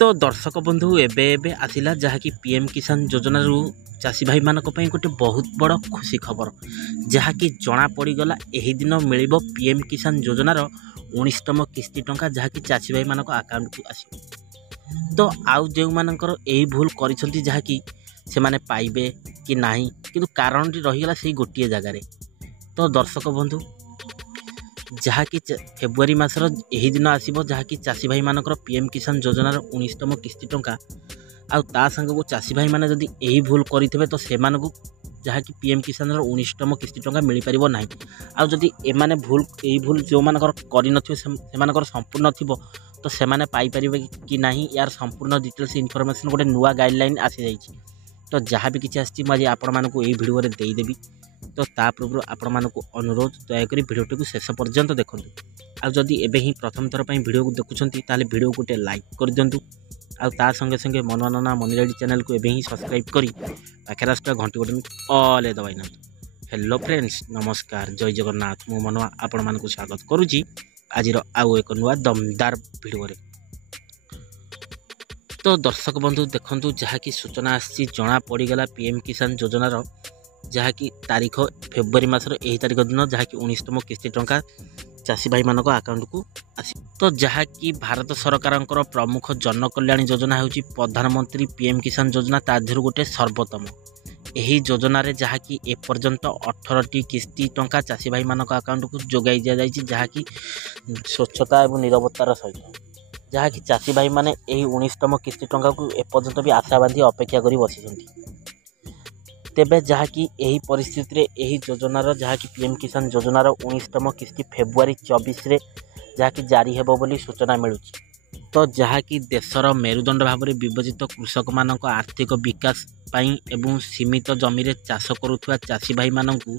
तो दर्शक बंधु एबे एबे आसिला जहाँकि पीएम किसान योजना रु चाषी भाई मानक पई गोटे बहुत बड़ खुशी खबर जहाँकि जना पड़गला यही दिन मिल पीएम किसान योजनार 19तम किस्ती टंका जहाँकि चाषी भाई मानक अकाउंट को आसिब। तो आउ जो मानकर यही भूल करिसंती जहाँकि से माने पाइबे कि नाही किंतु कारण रहीगला से गोटे जगार। तो दर्शक बंधु जहाँकि फेब्रुआरी मासर यही दिन आसब जहाँकि चाषी भाई मानकर पीएम किसान योजनार 19तम किस्ती टंका आउ ता संग को चाषी भाई माने जदि यही भूल करिथिबे तो सेमानकु जहाँकि पीएम किसान 19तम किस्ती टंका मिल पारिबो नाही। आउ जदि एमाने भूल यही भूल जो मानकर करि नथिबे सेमानकर संपूर्ण थिबो तो सेमाने पाई परिबे कि नाही यार संपूर्ण डिटेल्स इनफॉरमेशन गोटे नुआ गाइडलाइन आसी जाइछि। तो जहाँ भी किसी आछि आज आपण मानकु एही वीडियो रे देई देबी। तो ता पूर्व आपण मानकु अनुरोध दयाकरी वीडियोटी को शेष पर्यंत देखंतु। आ जदि एबे ही प्रथम थर पई वीडियो को देखुछंती ताले वीडियो गोटे लाइक कर दियंतु। आ ता संगे संगे मनोनना मनीरेडी चैनल को एबे ही सब्सक्राइब करी पाखे राष्ट्र घंटी बटन ऑल दबाई न। हेलो फ्रेंड्स नमस्कार जय जगन्नाथ मो मनवा आपण मानकु स्वागत करूची आज आउ एक नुआ दमदार वीडियो रे। तो दर्शक बंधु देखंतु जहाँकि सूचना आसी जना पड़गला पीएम किसान योजनार जहाँकि तारीख फेब्रुआरी मासर यही तारीख दिन जहाँकि 19तम किस्ती टंका चाषी भाई मानक अकाउंट को आसी। तो जहाँकि भारत सरकार प्रमुख जन कल्याण योजना होची प्रधानमंत्री पीएम किसान योजना ताधर गोटे सर्वोत्तम यही योजना रे जहाँकि एपर्यंत 18टी किस्ती टंका चाषी भाई मानक अकाउंट को जोगाई दिया जाइछि जहाँकि स्वच्छता एवं निरवतार सहित जहाँकि चाषी भाई माने यही 19तम किस्ती टंका को एपर्यंत भी आशा बांधी अपेक्षा करी बसिछन्ति। तेबे जहाँकि यही परिस्थिति रे यही योजनार जहाँकि पीएम किसान योजनार 19तम किस्ती फेब्रुआरी 24 रे जहाँकि जारी हेबो बोली सूचना मिलुछि। तो जहाँकि देशर मेरुदंड भाव में विभजित कृषक मानक आर्थिक विकास पाई एवं सीमित जमी रे चाष करुवा चाषी भाई मानकु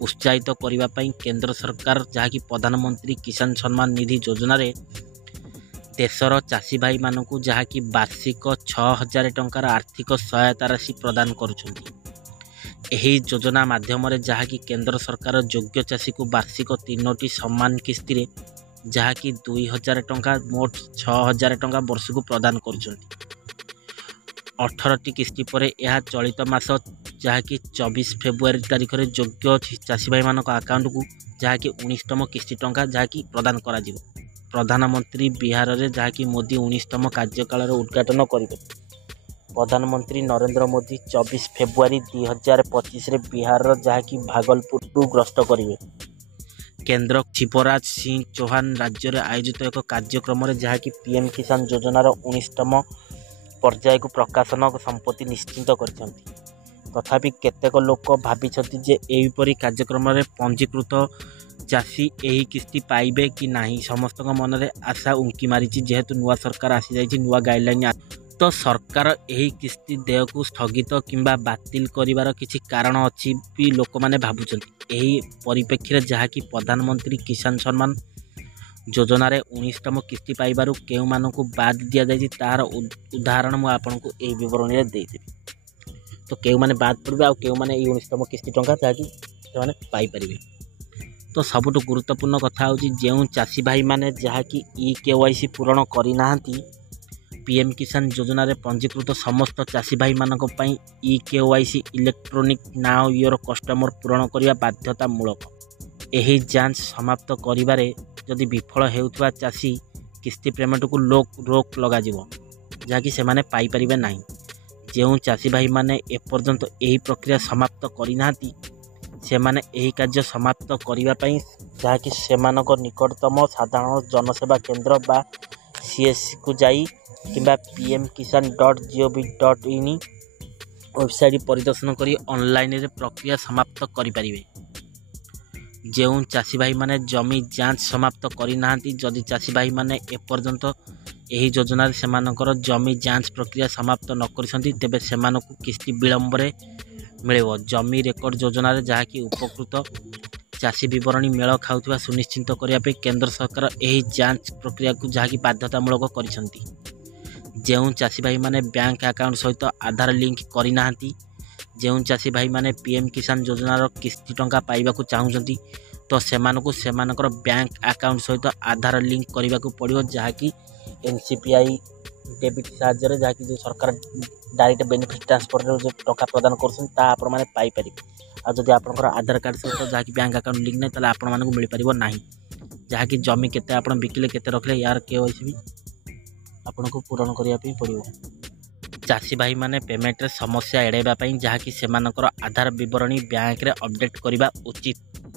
उत्साहित करिबा पाई केंद्र सरकार जहाँकि प्रधानमंत्री किसान सम्मान निधि योजना रे देशर चाषी भाई मानकु जहाँकि वार्षिक 6000 टंकार आर्थिक सहायता राशि प्रदान करुछन्ति। एही योजना माध्यम रे जहाँकि केंद्र सरकार योग्य चाषी को वार्षिक 3टी सम्मान किस्ती रे जहाँकि 2000 टंका मोट 6000 टंका वर्ष को प्रदान करुछन्ति। 18टी किस्ती पर यह चलित मास जहाँकि 24 फेब्रुआरी तारीख रे योग्य चाषी भाई मानक अकाउंट को जहाँकि 19तम किस्ती टंका जहाँकि प्रदान करा जिवो। प्रधानमंत्री बिहार रे जहाँकि मोदी 19तम कार्यकाल उद्घाटन करेंगे। प्रधानमंत्री नरेंद्र मोदी 24 फेब्रुआरी 2025 रे बिहार जहाँकि भागलपुर को ग्रस्त करेंगे। केंद्र शिवराज सिंह चौहान राज्य में आयोजित एक कार्यक्रम जहाँकि पीएम किसान योजनार 19तम पर्याय को प्रकाशन संपत्ति निश्चित करछन्ति। तथापि केतेक लोक भाबिछन्ति जे एहिपरि कार्यक्रम रे पंजीकृत चाषी यही किस्ती पाइबे कि नाही समस्त मन में आशा उंकी मारिछि जेहेतु नुआ सरकार आसी जाइछि नुआ गाइडलाइन। तो सरकार यही किस्ती देय को स्थगित किंबा बातिल करिवार किछि कारण अछि भी लोक माने भाबुछन्ति। एही परिप्रेक्षी जहाँकि प्रधानमंत्री किसान सम्मान योजना रे 19तम किस्ती पाइबारु केउ मानकु बाद दिया जाइछि तार उदाहरण मु आपनको एही विवरणी रे देई देबी। तो केउ माने बाद पड़बे आ केउ माने 19तम किस्ती टंका जहाँकि से माने पाई परिबे। तो सबुठ गुरुत्वपूर्ण कथा होची जेउ चाषी भाई माने जहाँकि केवाईसी पूरण करि नाहंती पीएम किसान योजना रे पंजीकृत समस्त चाषी भाई मानक पई KYC electronic know your customer पूरण करिया बाध्यतामूलक। एही जांच समाप्त करिबारे जदि विफल हेउथवा चाषी किस्ती पेमेंट को रोक लगा जिवो जहाँकि से माने पाई परिबे नाही। जेउ चाषी भाई माने एपर्यंत एही प्रक्रिया समाप्त करि नाहंती से माने एही कार्य समाप्त करिबा पई जहाँकि सेमानक निकटतम साधारण जनसेवा केंद्र बा सीएससी को जाई किंबा pmkisan.gov.in वेबसाइट परिदर्शन करी ऑनलाइन रे प्रक्रिया समाप्त करि परिबे। जेउ चाषी भाई माने जमी जांच समाप्त करि नाहंती जदि चाषी भाई माने एपर्यंत एही योजना रे सेमानकर जमी जांच प्रक्रिया समाप्त न करिसंती तेबे सेमानकु किस्ती विलंब रे मिलेबो। जमी रेकर्ड योजना रे जहाँकि उपकृत चाषी विवरणी मेल खाउथिबा सुनिश्चित करिया पे केंद्र सरकार एही जांच प्रक्रिया को जहाँकि बाध्यतामूलक करिसंती। जेउ चाषी भाई माने बैंक अकाउंट सहित आधार लिंक करि नाहंती जेउ चाषी भाई माने पीएम किसान योजनार किस्ती टंका पाइबाकू चाहुचंती तो सेमानकु सेमानकर बैंक अकाउंट सहित आधार लिंक करने को पड़ो जहाँकि एनसीपीआई डेबिट साहाय्य जहाँकि जो सरकार डायरेक्ट बेनिफिट ट्रांसफर जो टका प्रदान कर आ जदि आपंकर आधार कार्ड सहित जहाँकि बैंक अकाउंट लिंक नहीं ताले आपण मानक मिल पारिबो नाही। जहाँकि जमी केते आपण बिकिले केते रखले यार केवाईसी भी आपन को पूरण करिया पे पड़िबो। चाषी भाई माने पेमेंट रे समस्या एड़ाइबा पई जहाँकि सेमानकर आधार विवरणी बैंक रे अपडेट करबा उचित।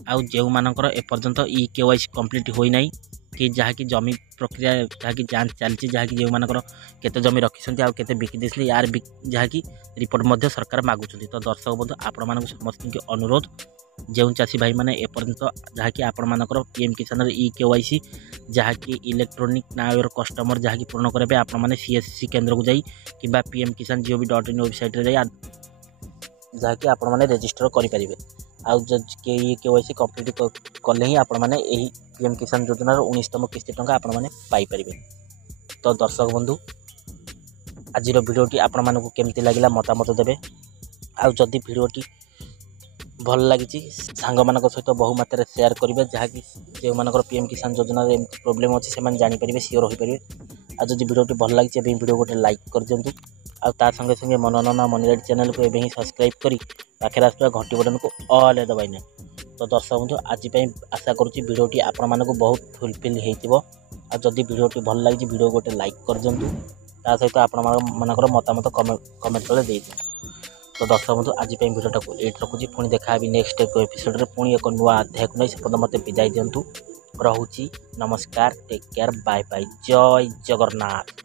आउ जेउ मानकर एपर्यंत ई केवाईसी कंप्लीट होई नाही कि जहाँकि जमी प्रक्रिया जहाँकि जांच चलती जहाँकि जो मानकर केते जमी रखिसंती आउ केते बिकी देसली यार जहाँकि रिपोर्ट मध्य सरकार मागुछंती। तो दर्शक बंधु आपण मानक समस्त के अनुरोध जो चाषी भाई माने एपर्यंत जहाँकि आपण मानकर पीएम किसान ई केवाईसी जहाँकि इलेक्ट्रोनिक नायर कस्टमर जहाँकि पूर्ण करबे आपण माने सीएससी केंद्र को जाई किबा pmkisan.gov.in वेबसाइट रे जाई जहाँकि आपण माने रजिस्टर करि परिबे। आउ केवाईसी कंप्लीट कले ही आपण माने एही पीएम किसान योजना 19तम किस्ती टंका आपण माने पाई परिबे। तो दर्शक बंधु आज भिडियोटी आपण मानकु केमती लागिला मतामत देबे। आउ जदि भिडियोटी भल लगी सांग मान सहित बहु मात्रा शेयर करेंगे जहाँकि जो मानकर पीएम किसान योजना प्रोब्लेम अच्छे से जानीपर सियोर हो पारे। आज जब भिडियोटी भल लगी भिडियो गोटे लाइक कर दिंतु आ संगे संगे मनोरंजन मनीराइट चैनल को एवं सब्सक्राइब कर पाखे आसुवा घंटी बटन को ऑल दबाई ना। तो दर्शक बंधु आज आशा करुँच भिडियोटी आपण मानक बहुत फुलफिल होदी भिडियोटी भल लगी भिडियो गोटे लाइक कर दिंतु सहित आपण मानकर मतामत कमेंट तले दे दिंतु। तो दर्शक बंधु आज भिडियोटा को एट रखुची पुणी देखा नेक्स्ट एपिसोड रे पुणी एक नुआ अध्याय को नहीं से मत विदाई दिंतु। रहुची नमस्कार टेक केयर बाय बाय जय जगन्नाथ।